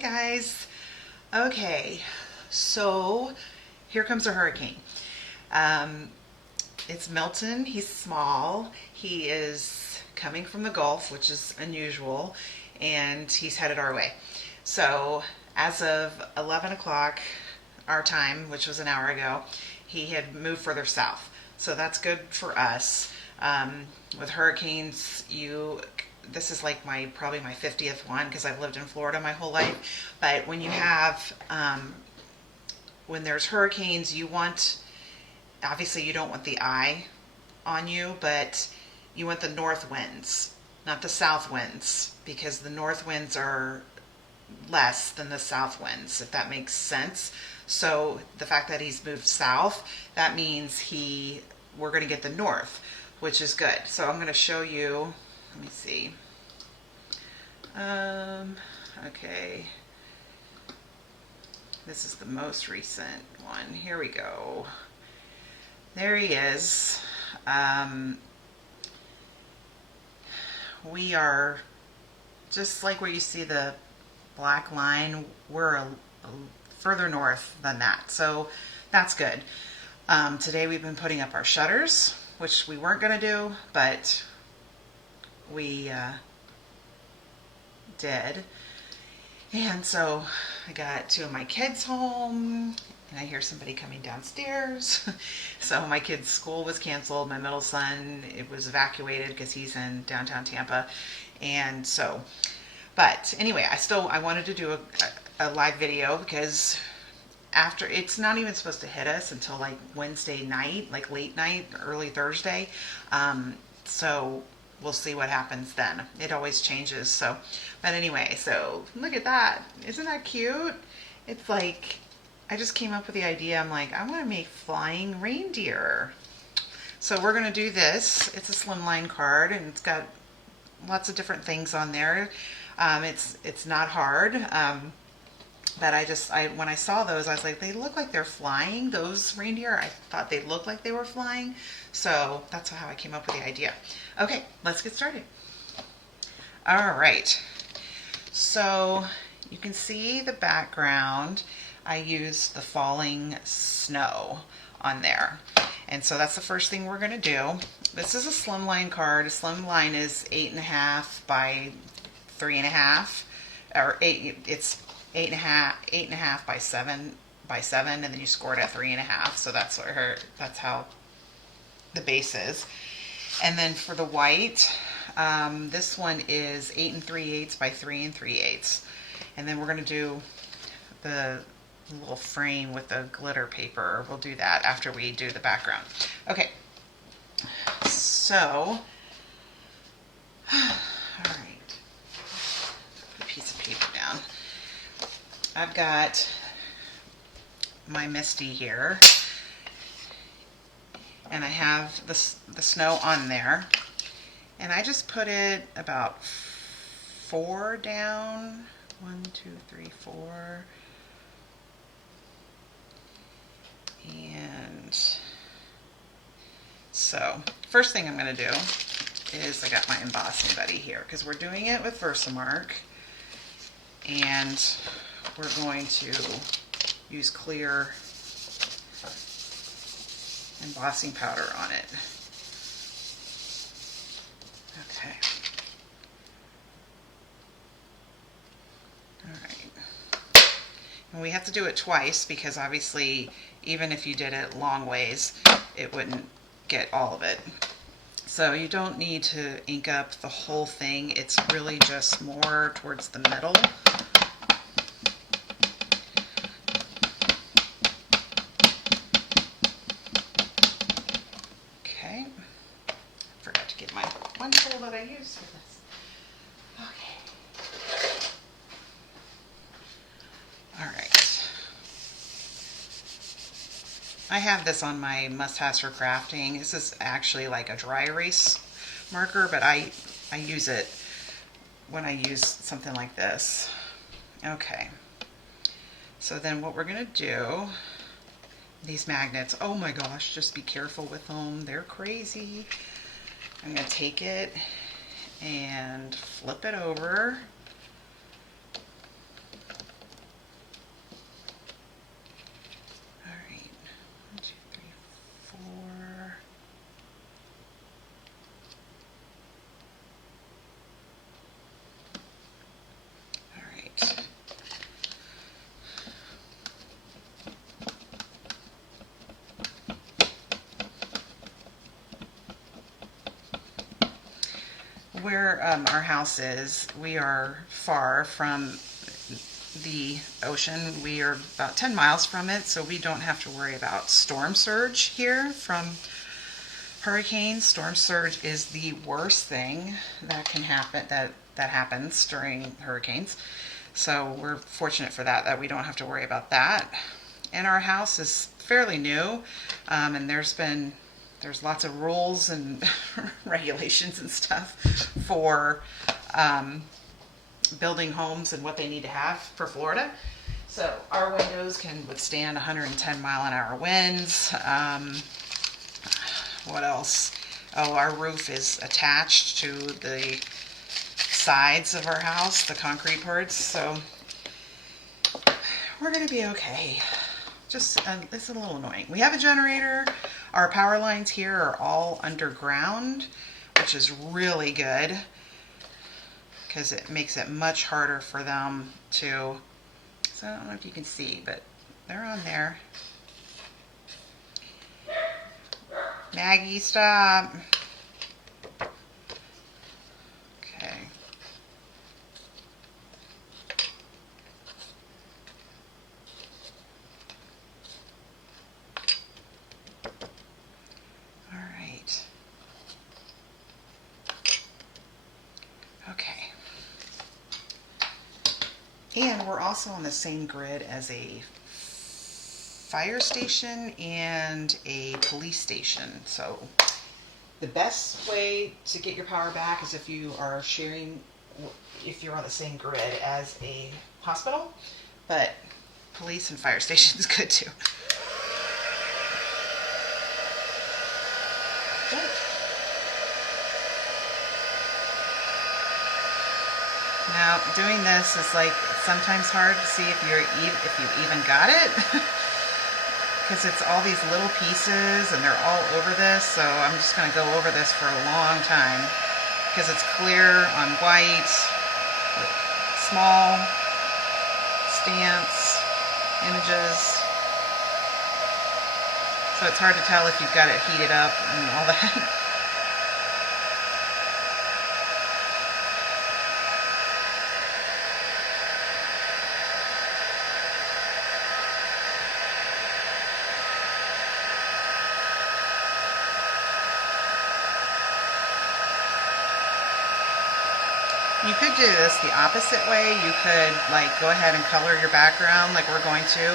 guys. Okay, so here comes a hurricane. Um, it's Milton. He's small. He is coming from the Gulf, which is unusual, and he's headed our way. So, as of 11 o'clock, our time, which was an hour ago, he had moved further south. So that's good for us. With hurricanes, this is like probably my 50th one because I've lived in Florida my whole life. But when there's hurricanes, obviously you don't want the eye on you, but you want the north winds, not the south winds, because the north winds are less than the south winds, if that makes sense. So the fact that he's moved south, that means we're going to get the north, which is good. So I'm going to show you. Let me see. Okay. This is the most recent one. Here we go. There he is. We are just like where you see the black line. We're a further north than that, so that's good. Today we've been putting up our shutters, which we weren't going to do, but we did. And so I got two of my kids home, and I hear somebody coming downstairs. So my kids' school was canceled. My middle son, it was evacuated because he's in downtown Tampa. And so, but anyway, I wanted to do a live video because it's not even supposed to hit us until like Wednesday night, like late night, early Thursday. So we'll see what happens then. It always changes. So, but anyway, so look at that. Isn't that cute? It's like, I just came up with the idea. I'm like, I want to make flying reindeer. So we're going to do this. It's a Slimline card, and it's got lots of different things on there. It's not hard. But when I saw those, I was like, they look like they're flying. Those reindeer, I thought they looked like they were flying. So that's how I came up with the idea. Okay, let's get started. All right. So you can see the background. I used the falling snow on there. And so that's the first thing we're going to do. This is a Slimline card. A Slimline is 8.5 by 3.5. Or it's 8.5 by 7 by 7, and then you score it at 3.5. So that's how the base is. And then for the white, this one is 8 3/8 by 3 3/8. And then we're going to do the little frame with the glitter paper. We'll do that after we do the background. Okay, so all right, put a piece of paper down. I've got my Misty here, and I have the snow on there, and I just put it about 4 down. 1, 2, 3, 4. And so first thing I'm going to do is I got my embossing buddy here because we're doing it with Versamark, and we're going to use clear embossing powder on it. Okay. All right. And we have to do it twice because obviously even if you did it long ways, it wouldn't get all of it. So you don't need to ink up the whole thing. It's really just more towards the middle. Okay. I forgot to get my one tool that I used for this. Okay. All right. I have this on my must-haves for crafting. This is actually like a dry erase marker, but I use it when I use something like this. Okay. So then what we're going to do, these magnets, oh my gosh, just be careful with them. They're crazy. I'm going to take it and flip it over. where our house is, we are far from the ocean. We are about 10 miles from it, so we don't have to worry about storm surge here from hurricanes. Storm surge is the worst thing that can happen, that happens during hurricanes. So we're fortunate for that we don't have to worry about that. And our house is fairly new, and there's lots of rules and regulations and stuff for building homes and what they need to have for Florida. So our windows can withstand 110 mile an hour winds. What else? Oh, our roof is attached to the sides of our house, the concrete parts, so we're going to be okay. Just, it's a little annoying. We have a generator. Our power lines here are all underground, which is really good because it makes it much harder for them to, so I don't know if you can see, but they're on there. Maggie, stop. Okay. All right. Okay. And we're also on the same grid as a fire station and a police station. So the best way to get your power back is if you are sharing, if you're on the same grid as a hospital, but police and fire station is good too. Now, doing this is like sometimes hard to see if you even got it, because it's all these little pieces and they're all over this. So I'm just going to go over this for a long time because it's clear on white, with small stamps, images. So it's hard to tell if you've got it heated up and all that. You could do this the opposite way. You could like go ahead and color your background like we're going to,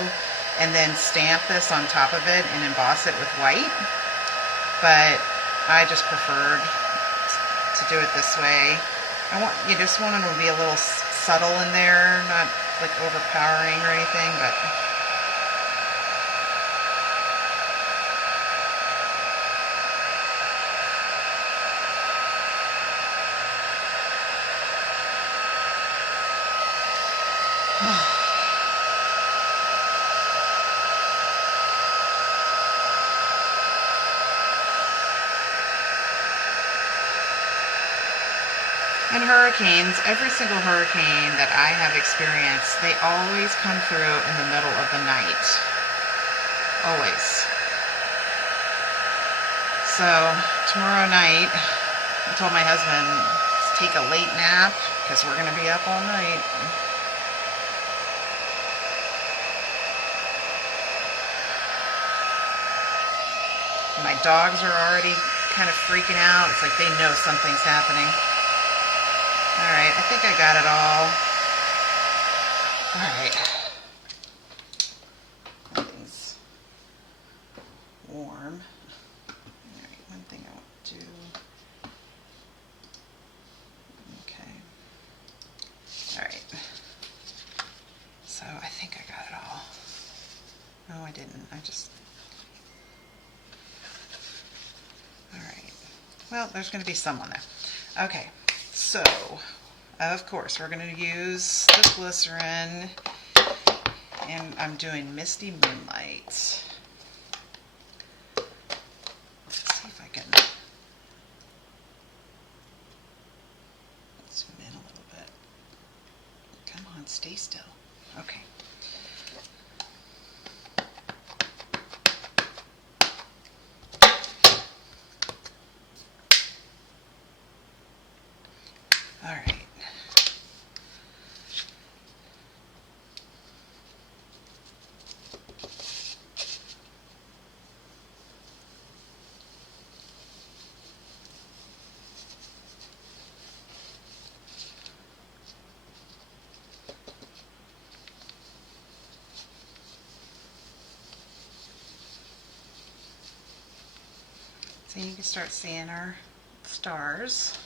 and then stamp this on top of it and emboss it with white. But I just preferred to do it this way. You just want them to be a little subtle in there, not like overpowering or anything, but and hurricanes, every single hurricane that I have experienced, they always come through in the middle of the night. Always. So tomorrow night, I told my husband, let's take a late nap because we're going to be up all night. My dogs are already kind of freaking out. It's like they know something's happening. All right, I think I got it all. All right. Everything's warm. All right, one thing I want to do. Okay. All right. So I think I got it all. No, I didn't. All right. Well, there's going to be some on there. Okay. So, of course, we're going to use the glycerin, and I'm doing Misty Moonlight. Let's see if I can zoom in a little bit. Come on, stay still. Okay. So you can start seeing our stars.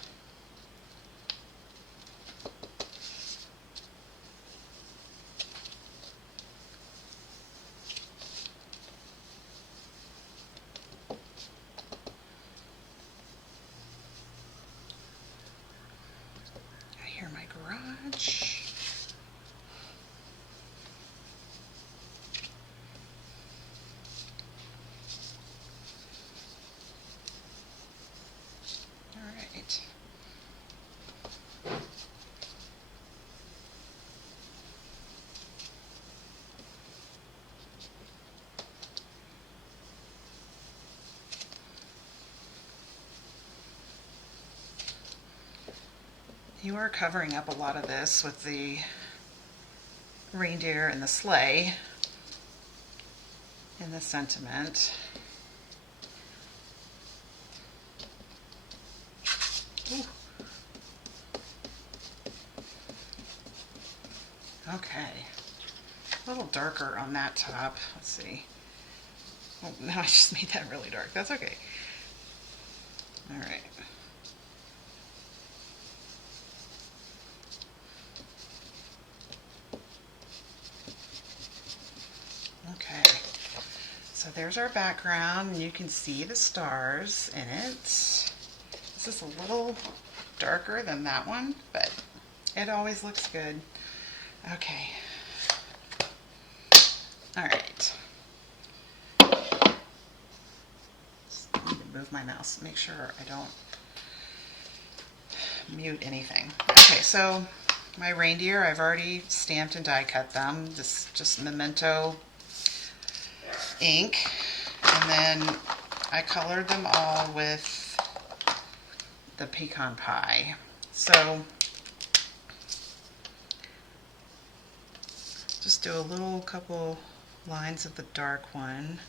I hear my garage. All right. You are covering up a lot of this with the reindeer and the sleigh and the sentiment. Ooh. Okay. A little darker on that top. Let's see. Oh, no, I just made that really dark. That's okay. All right. Okay. So there's our background, and you can see the stars in it. This is a little darker than that one, but it always looks good. Okay. All right. Just need to move my mouse, make sure I don't mute anything. Okay, so my reindeer, I've already stamped and die cut them. This just Memento ink, and then I colored them all with the pecan pie. So just do a little couple lines of the dark one.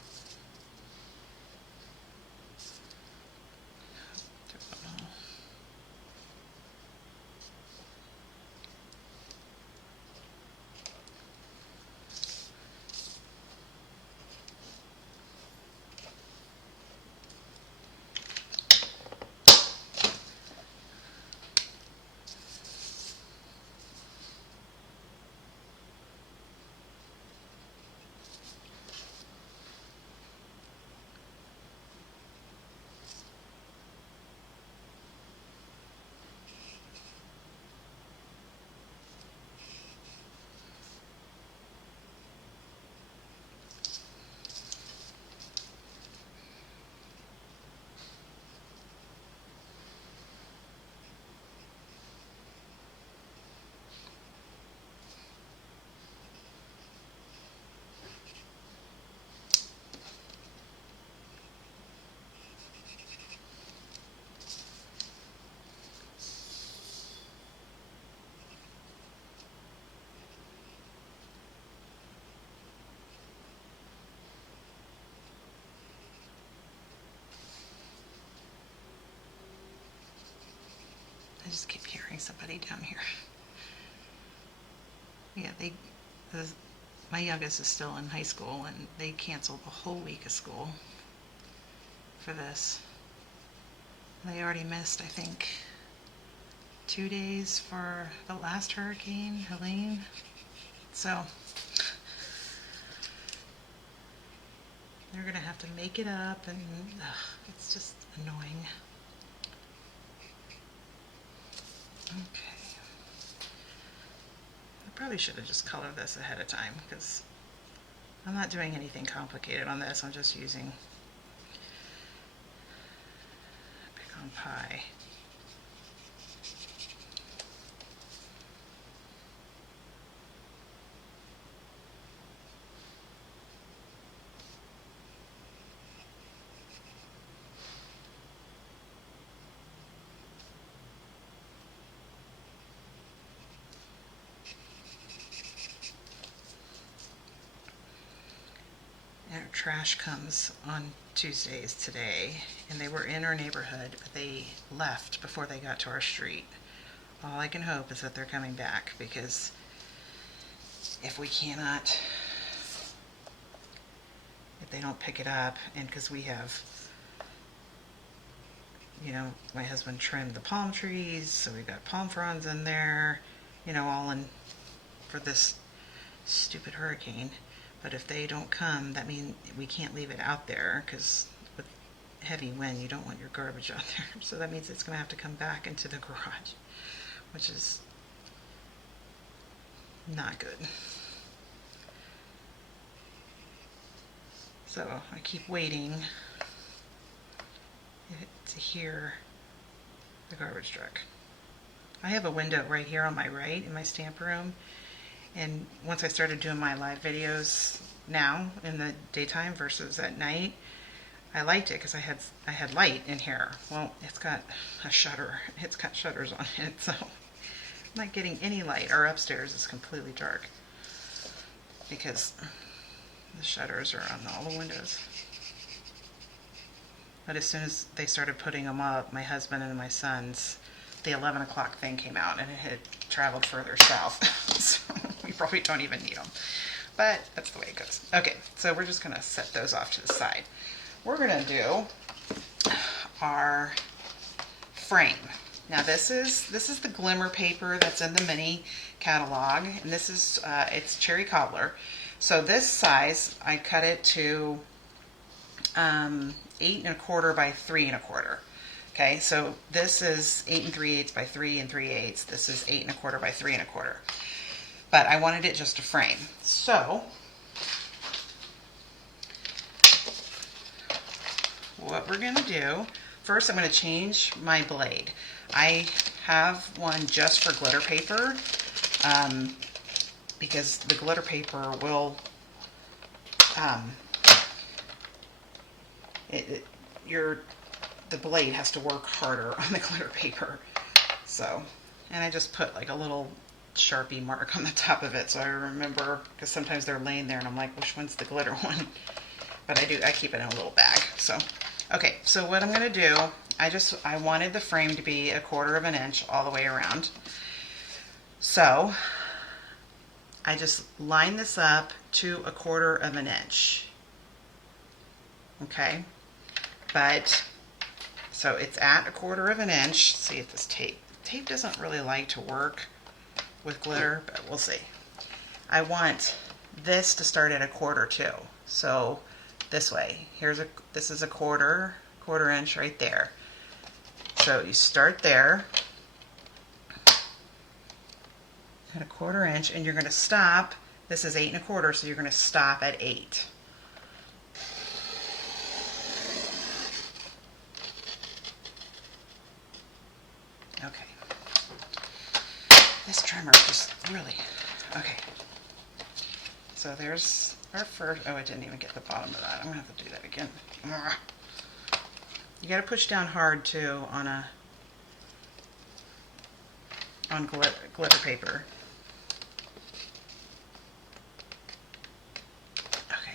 I just keep hearing somebody down here. Yeah, my youngest is still in high school, and they canceled the whole week of school for this. They already missed, I think, 2 days for the last hurricane, Helene. So they're gonna have to make it up, and it's just annoying. Okay. I probably should have just colored this ahead of time, because I'm not doing anything complicated on this. I'm just using pecan pie. Our trash comes on Tuesdays today, and they were in our neighborhood, but they left before they got to our street. All I can hope is that they're coming back, because if they don't pick it up, and because we have you know, my husband trimmed the palm trees, so we got palm fronds in there, you know, all in for this stupid hurricane. But if they don't come, that means we can't leave it out there, because with heavy wind, you don't want your garbage out there. So that means it's going to have to come back into the garage, which is not good. So I keep waiting to hear the garbage truck. I have a window right here on my right in my stamp room, and once I started doing my live videos now in the daytime versus at night, I liked it because I had light in here. Well, it's got a shutter. It's got shutters on it, so I'm not getting any light. Our upstairs is completely dark because the shutters are on all the windows. But as soon as they started putting them up, my husband and my sons, the 11 o'clock thing came out, and it had traveled further south. So we probably don't even need them. But that's the way it goes. Okay, so we're just going to set those off to the side. We're going to do our frame. Now this is the glimmer paper that's in the mini catalog, and this is it's cherry cobbler. So this size, I cut it to 8 1/4 by 3 1/4. Okay, so this is 8 3/8 by 3 3/8. This is 8 1/4 by 3 1/4. But I wanted it just to frame. So what we're going to do, first I'm going to change my blade. I have one just for glitter paper, because the glitter paper will, the blade has to work harder on the glitter paper. So, and I just put like a little Sharpie mark on the top of it so I remember, because sometimes they're laying there and I'm like, which one's the glitter one? But I keep it in a little bag. So, okay, so what I'm going to do, I wanted the frame to be 1/4 inch all the way around. So I just line this up to 1/4 inch. Okay, but so it's at 1/4 inch. See if this tape doesn't really like to work with glitter, but we'll see. I want this to start at 1/4 too. So this way, this is 1/4 inch right there. So you start there at 1/4 inch, and you're going to stop. This is 8 1/4, so you're going to stop at 8. Okay. This trimmer just really, okay. So there's our first, oh, I didn't even get the bottom of that. I'm going to have to do that again. You got to push down hard too on glitter paper. Okay.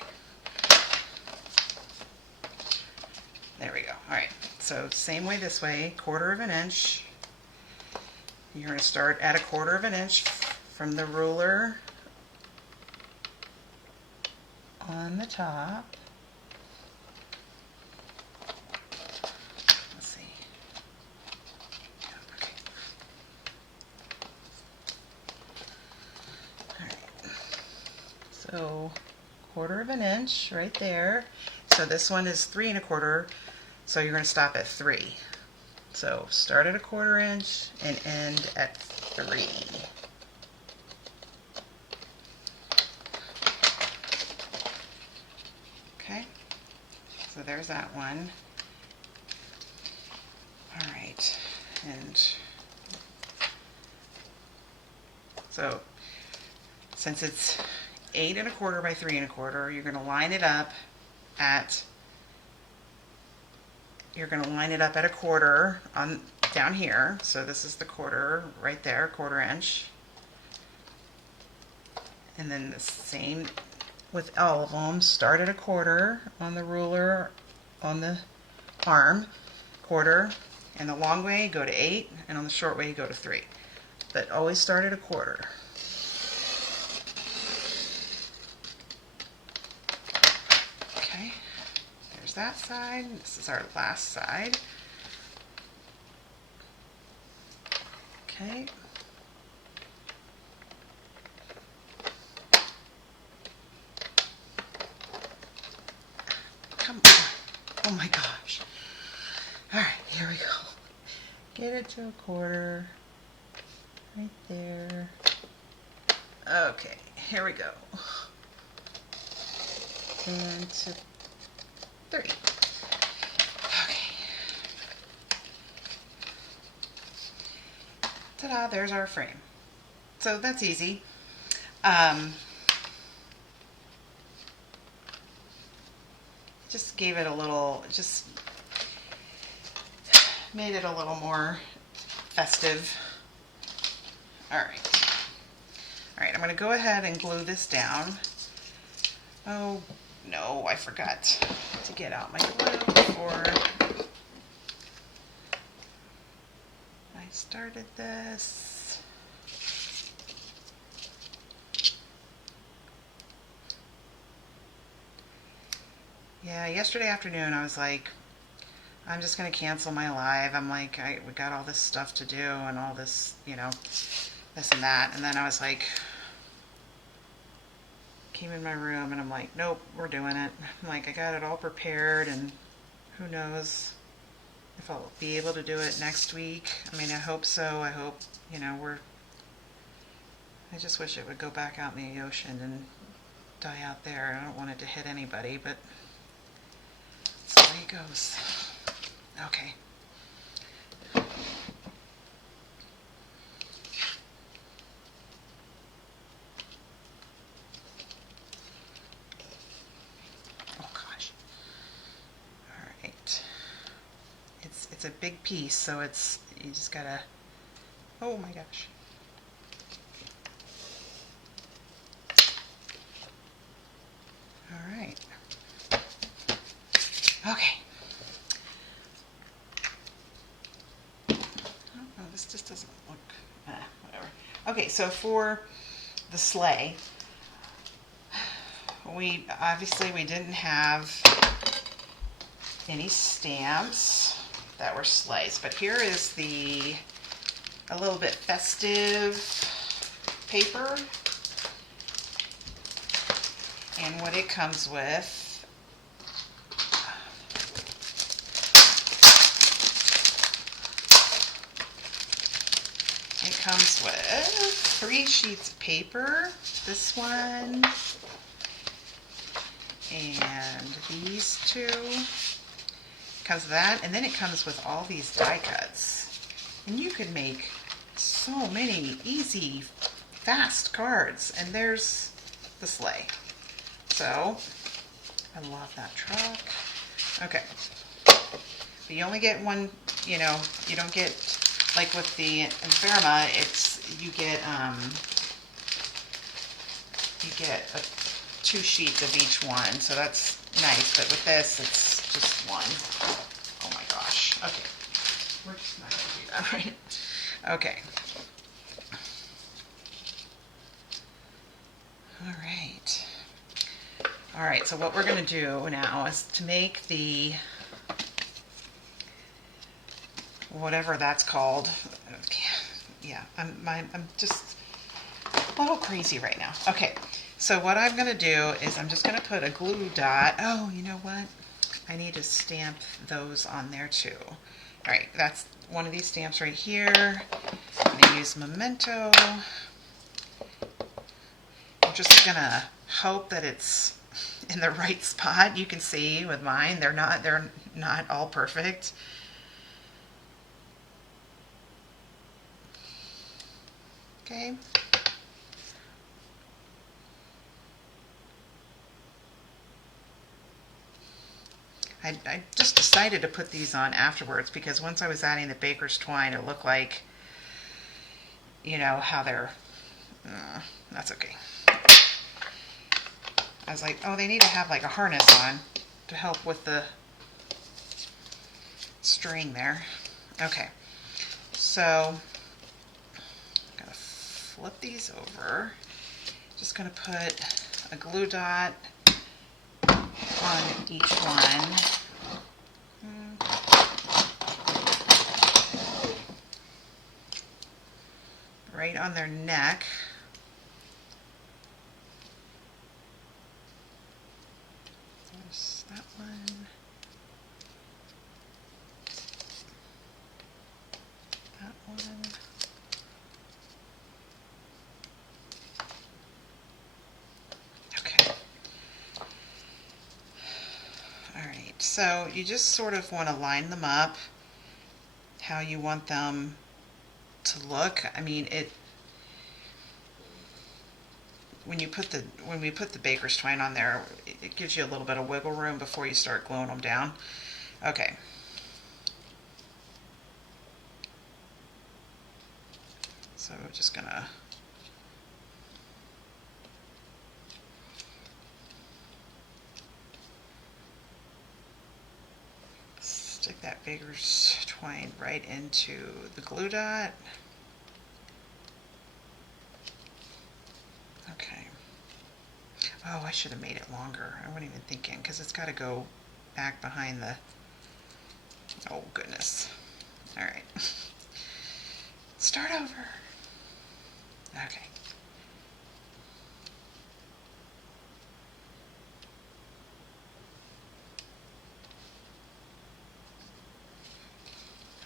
There we go. All right. So same way this way, 1/4 inch. You're going to start at 1/4 inch from the ruler on the top. Let's see. Okay. All right. So 1/4 inch right there. So this one is 3 1/4. So you're going to stop at 3. So start at 1/4 inch and end at 3. Okay, so there's that one. All right, and so since it's 8 1/4 by 3 1/4, you're going to line it up at, you're going to line it up at 1/4 on down here. So this is the 1/4 right there, 1/4 inch. And then the same with all of them. Start at 1/4 on the ruler on the arm, 1/4, and the long way go to 8, and on the short way go to 3. But always start at 1/4. Okay, there's that side. This is our last side. Okay. Come on. Oh my gosh. All right, here we go. Get it to a quarter. Right there. Okay, here we go. And to 30. Okay. Ta-da, there's our frame. So that's easy. Just gave it a little, just made it a little more festive. All right. All right, I'm going to go ahead and glue this down. Oh, no, I forgot to get out my glue before I started this. Yeah, yesterday afternoon I was like, I'm just going to cancel my live. I'm like, we got all this stuff to do and all this, you know, this and that. And then I was like, came in my room and I'm like, nope, we're doing it. I'm like, I got it all prepared and who knows if I'll be able to do it next week. I mean, I hope so. I hope, you know, I just wish it would go back out in the ocean and die out there. I don't want it to hit anybody, but that's the way it goes. Okay. Oh gosh. All right. It's a big piece, so you just gotta. Oh my gosh. All right. Okay. Oh, this just doesn't look, whatever. Okay, so for the sleigh, we didn't have any stamps that were sleighs, but here is a little bit festive paper, and what it comes with. It comes with 3 sheets of paper, this one, and these 2. Comes with that, and then it comes with all these die cuts. And you can make so many easy, fast cards. And there's the sleigh. So, I love that truck. Okay. But you only get one, you know, you don't get, like with the Inferma, you get 2 sheets of each one, so that's nice, but with this, it's just one. Oh my gosh. Okay. We're just not going to do that, right? Okay. All right. All right, so what we're going to do now is to make whatever that's called. Yeah, I'm just a little crazy right now. Okay, so what I'm going to do is I'm just going to put a glue dot. Oh, you know what? I need to stamp those on there too. All right, that's one of these stamps right here. I'm going to use Memento. I'm just going to hope that it's in the right spot. You can see with mine, they're not all perfect. Okay. I just decided to put these on afterwards because once I was adding the baker's twine, it looked like, you know, how they're, that's okay. I was like, oh, they need to have like a harness on to help with the string there. Okay, so I'm going to flip these over. Just going to put a glue dot on each one. right on their neck. There's that one. That one. Okay. All right, so you just sort of want to line them up how you want them to look. I mean, when we put the baker's twine on there, it gives you a little bit of wiggle room before you start gluing them down. Okay. So we're just gonna stick that baker's twine right into the glue dot. Okay. Oh, I should have made it longer. I wasn't even thinking, because it's got to go back behind the... Oh, goodness. All right. Start over. Okay.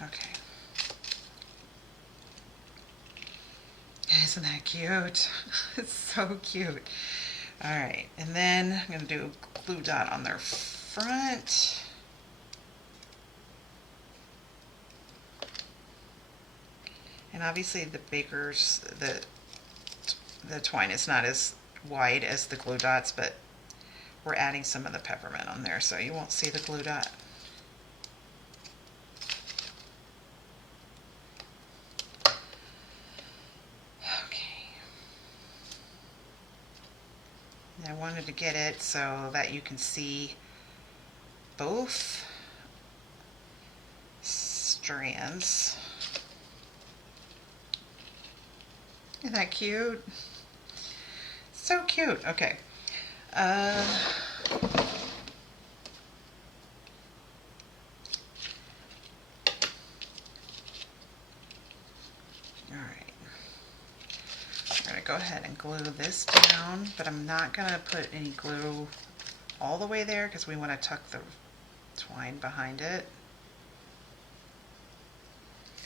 Okay. Isn't that cute? It's so cute. All right, and then I'm going to do a glue dot on their front. And obviously the baker's, the twine is not as wide as the glue dots, but we're adding some of the peppermint on there, so you won't see the glue dot. I wanted to get it so that you can see both strands. Isn't that cute? So cute. Okay. All right. I'm going to go ahead and glue this down, but I'm not going to put any glue all the way there because we want to tuck the twine behind it.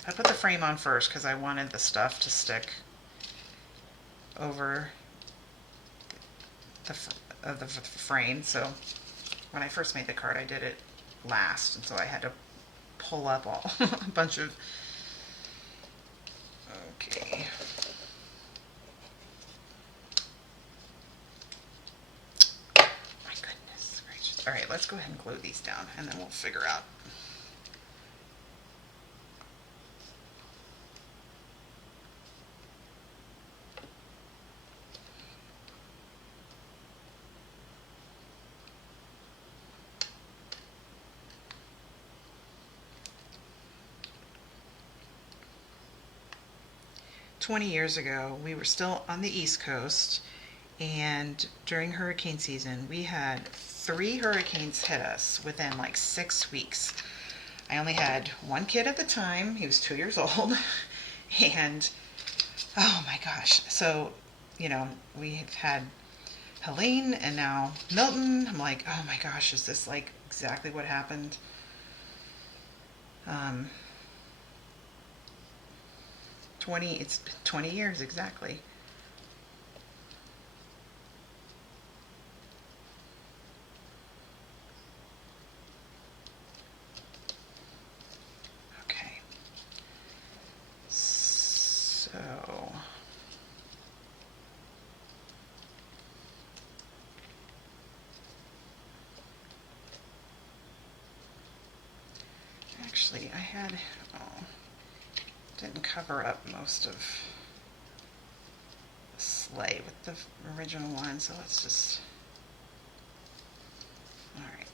I put the frame on first because I wanted the stuff to stick over the frame. So when I first made the card, I did it last, and so I had to pull up a bunch of... Okay. My goodness gracious. All right, let's go ahead and glue these down, and then we'll figure out. "20 years ago, we were still on the East Coast, and during hurricane season, we had 3 hurricanes hit us within like 6 weeks. I only had one kid at the time. He was 2 years old. And oh my gosh. So, you know, we've had Helene and now Milton. I'm like, oh my gosh, is this like exactly what happened? It's been 20 years exactly. Okay. So actually I had, didn't cover up most of the sleigh with the original one, so let's just, all right.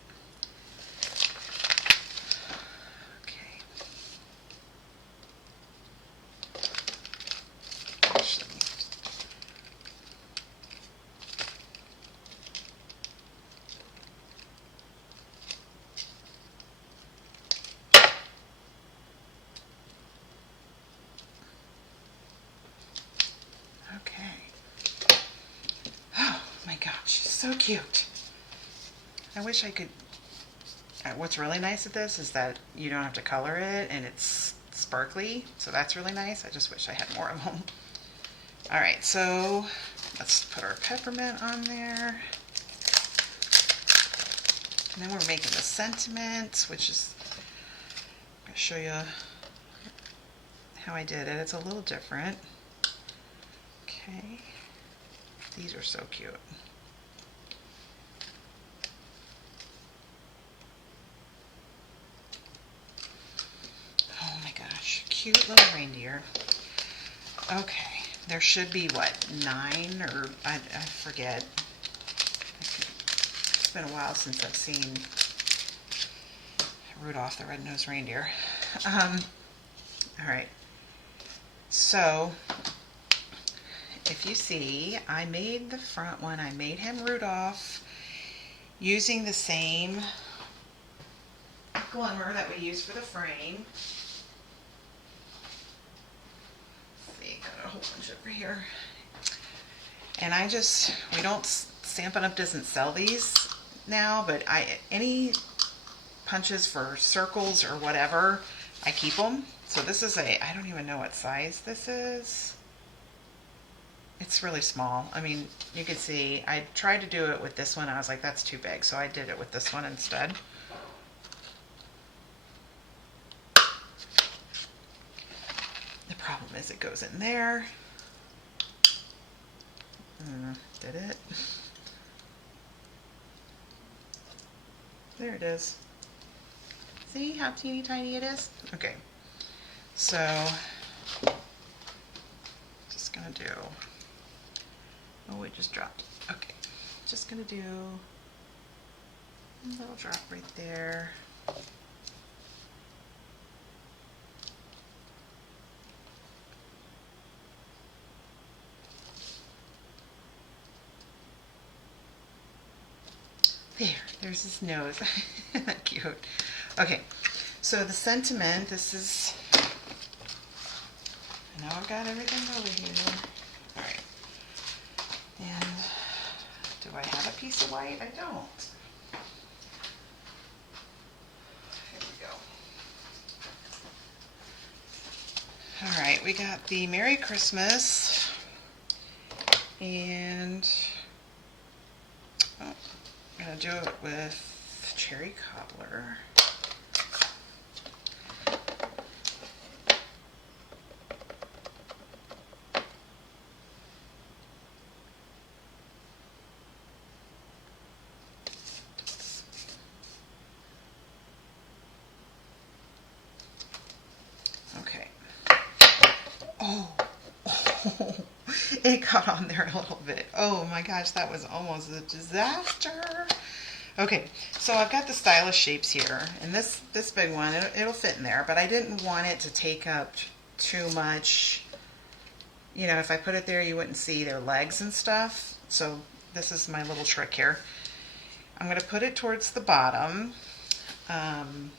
Okay. Actually, So cute. I wish I could. What's really nice at this is that you don't have to color it and it's sparkly, so that's really nice. I just wish I had more of them. All right, so let's put our peppermint on there. And then we're making the sentiment, which is, I'm going to show you how I did it. It's a little different. Okay, these are so cute. Oh my gosh, cute little reindeer. Okay, there should be what, 9 or I forget. It's been a while since I've seen Rudolph the Red-Nosed Reindeer. All right, so if you see, I made the front one. I made him Rudolph using the same glimmer that we used for the frame. Let's see, got a whole bunch over here. And we don't, Stampin' Up! Doesn't sell these now, but any punches for circles or whatever, I keep them. So this is I don't even know what size this is. It's really small. I mean, you can see, I tried to do it with this one. I was like, that's too big. So I did it with this one instead. The problem is it goes in there. Did it? There it is. See how teeny tiny it is? Okay. So, just gonna do, oh, it just dropped. Okay. Just gonna do a little drop right there. There's his nose. Cute. Okay, so the sentiment, this is, I know I've got everything over here. All right. And do I have a piece of white? I don't. Here we go. All right, we got the Merry Christmas and I'm going to do it with cherry cobbler. Okay. Oh. It got on there a little bit. Oh my gosh, that was almost a disaster. Okay, so I've got the stylish shapes here, and this big one, it'll fit in there, but I didn't want it to take up too much. You know, if I put it there, you wouldn't see their legs and stuff. So this is my little trick here. I'm going to put it towards the bottom. And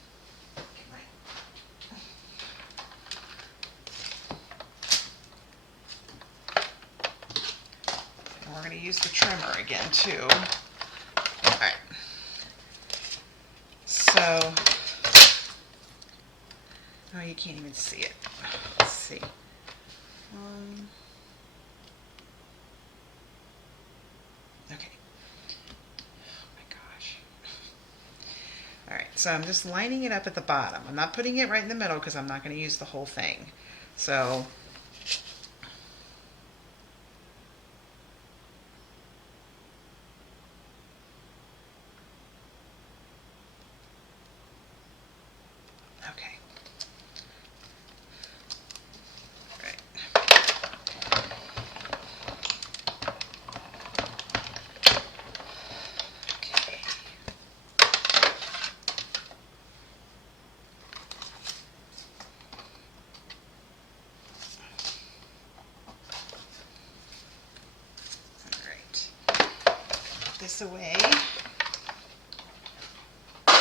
we're going to use the trimmer again too. All right. So, oh, you can't even see it. Let's see. Okay. Oh my gosh. All right, so I'm just lining it up at the bottom. I'm not putting it right in the middle because I'm not going to use the whole thing. So, okay. This away. All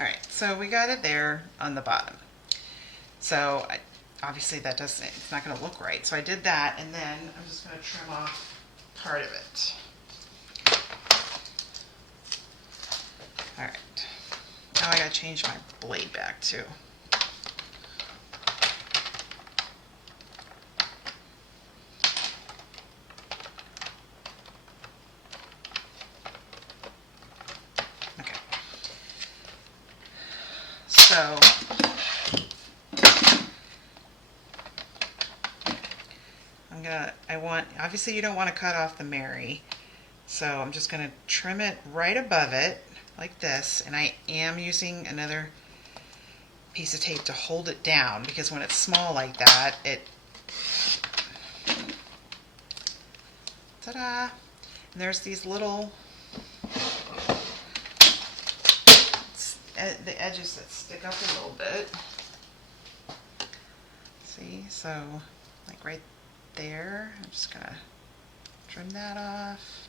right, so we got it there on the bottom. So obviously that doesn't, it's not going to look right. So I did that, and then I'm just going to trim off part of it. All right. Now I gotta change my blade back too. Okay. So obviously you don't want to cut off the Mary. So I'm just gonna trim it right above it like this, and I am using another piece of tape to hold it down because when it's small like that, ta-da! And there's these little the edges that stick up a little bit. See, so like right there, I'm just gonna trim that off.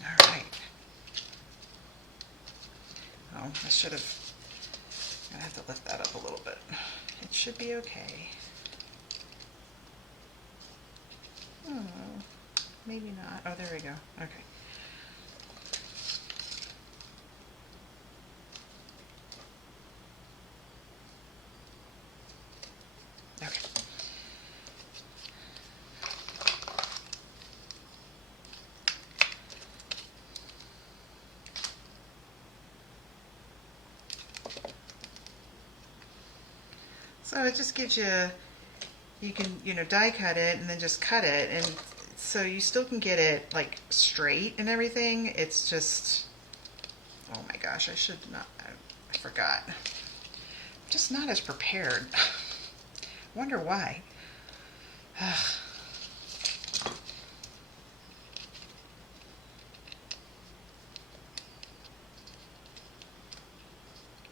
All right. Oh, I should have. I have to lift that up a little bit. It should be okay. Oh, maybe not. Oh, there we go. Okay. Okay. So it just gives you can, die cut it and then just cut it. And so you still can get it like straight and everything. It's just, oh my gosh, I should not, I forgot. I'm just not as prepared. Wonder why.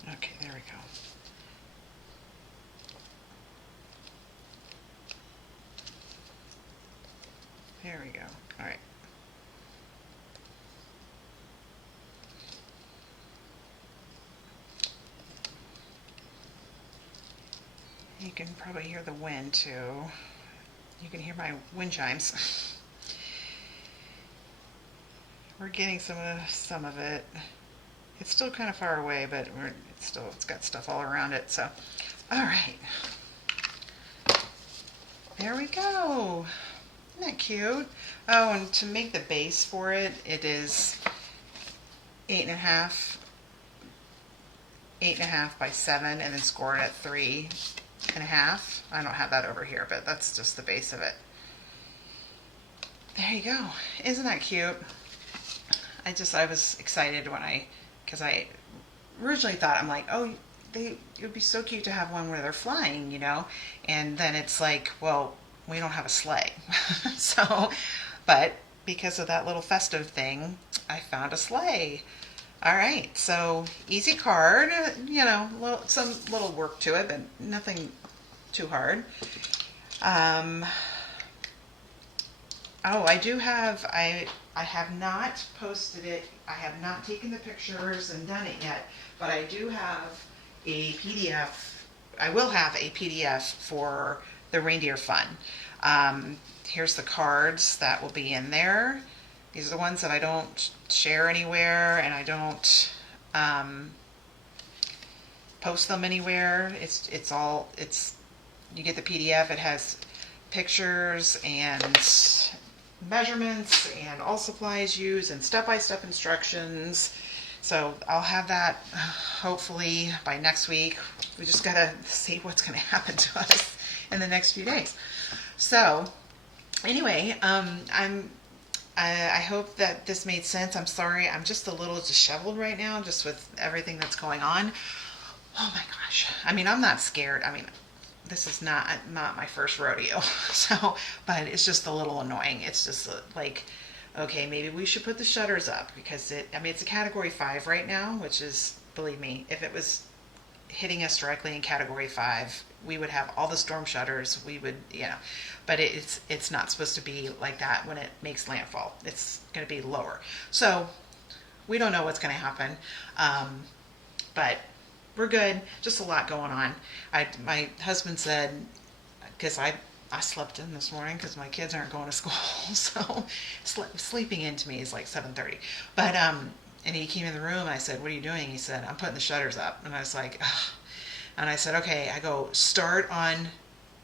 Okay, there we go. There we go. All right. You can probably hear the wind too. You can hear my wind chimes. We're getting some of it. It's still kind of far away, but it's got stuff all around it. So, all right. There we go. Isn't that cute? Oh, and to make the base for it, it is 8.5 by 7, and then score it at 3.5. I don't have that over here, but that's just the base of it. There you go. Isn't that cute? I was excited because I originally thought, I'm like, oh, it would be so cute to have one where they're flying, and then it's like, well, we don't have a sleigh. So, but because of that little festive thing, I found a sleigh. All right, so easy card, some little work to it, but nothing too hard. Oh, I have not posted it. I have not taken the pictures and done it yet, but I do have a PDF. I will have a PDF for the reindeer fun. Here's the cards that will be in there. These are the ones that I don't share anywhere, and I don't post them anywhere. You get the PDF. It has pictures and measurements and all supplies used and step-by-step instructions. So I'll have that hopefully by next week. We just gotta see what's gonna happen to us in the next few days. So anyway, I hope that this made sense. I'm sorry, I'm just a little disheveled right now, just with everything that's going on. Oh my gosh. I mean, I'm not scared. I mean, this is not my first rodeo. So, but it's just a little annoying. It's just like, okay, maybe we should put the shutters up because it's a category 5 right now, which is, believe me, if it was hitting us directly in category 5, we would have all the storm shutters. We would, but it's not supposed to be like that when it makes landfall. It's going to be lower. So we don't know what's going to happen. But we're good. Just a lot going on. My husband said, because I slept in this morning because my kids aren't going to school, so sleeping in to me is like 7:30. But and he came in the room and I said, "What are you doing?" He said, "I'm putting the shutters up." And I was like, ugh. And I said, "Okay." I go, "Start on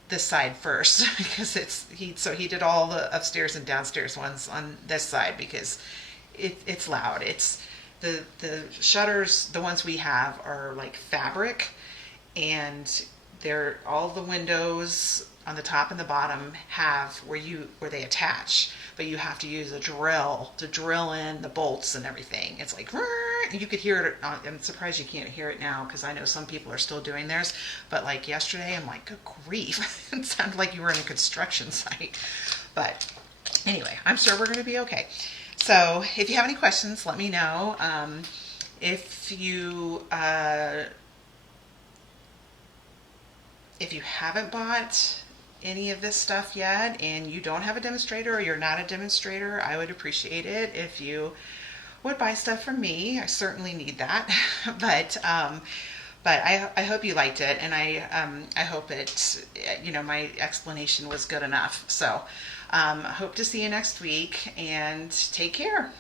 this side first," because he did all the upstairs and downstairs ones on this side because it's loud. It's the shutters, the ones we have are like fabric, and they're all the windows on the top and the bottom have where they attach, but you have to use a drill to drill in the bolts and everything. It's like you could hear it. I'm surprised you can't hear it now because I know some people are still doing theirs. But like yesterday, I'm like, good grief! It sounded like you were in a construction site. But anyway, I'm sure we're going to be okay. So if you have any questions, let me know. If you haven't bought any of this stuff yet and you don't have a demonstrator or you're not a demonstrator, I would appreciate it if you would buy stuff from me. I certainly need that. But I hope you liked it, and I hope my explanation was good enough. So I hope to see you next week, and take care.